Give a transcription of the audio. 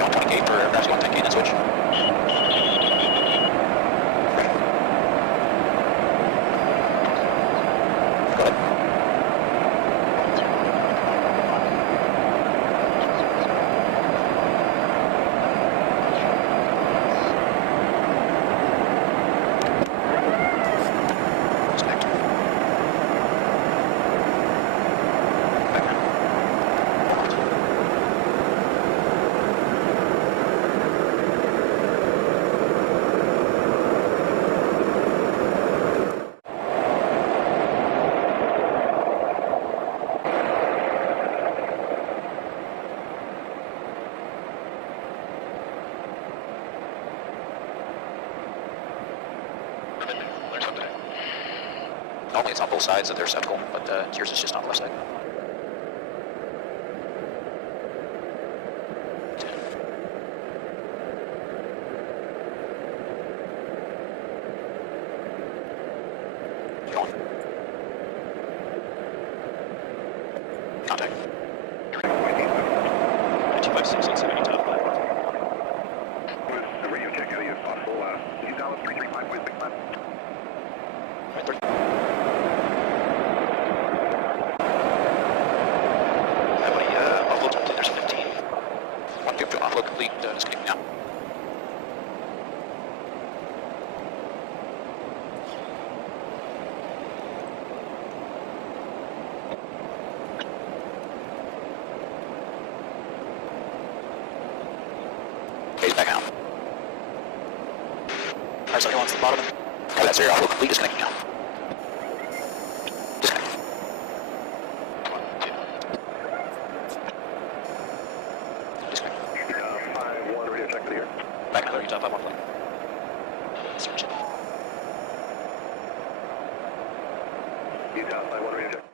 Shot 20K for aircraft, you want 10K, then switch. Go ahead. Disconnect. Back now. Learn something today. Normally it's on both sides of their receptacle, but yours is just on the left side. 10. Going. Contact. 256 top flat. Radio check out of you as possible. He's Dallas 335.65. Right, 30. How many offloads complete? There's 15. One to offload complete, disconnect now. Phase back out. Alright, so everyone's to the bottom. Okay, that's your offload complete, disconnect now. Disconnect. 1, 2. Disconnect. 5-1 radio check for the air. Back now. Clear top 5 on flight. Search it. He's Dallas 5-1 radio check.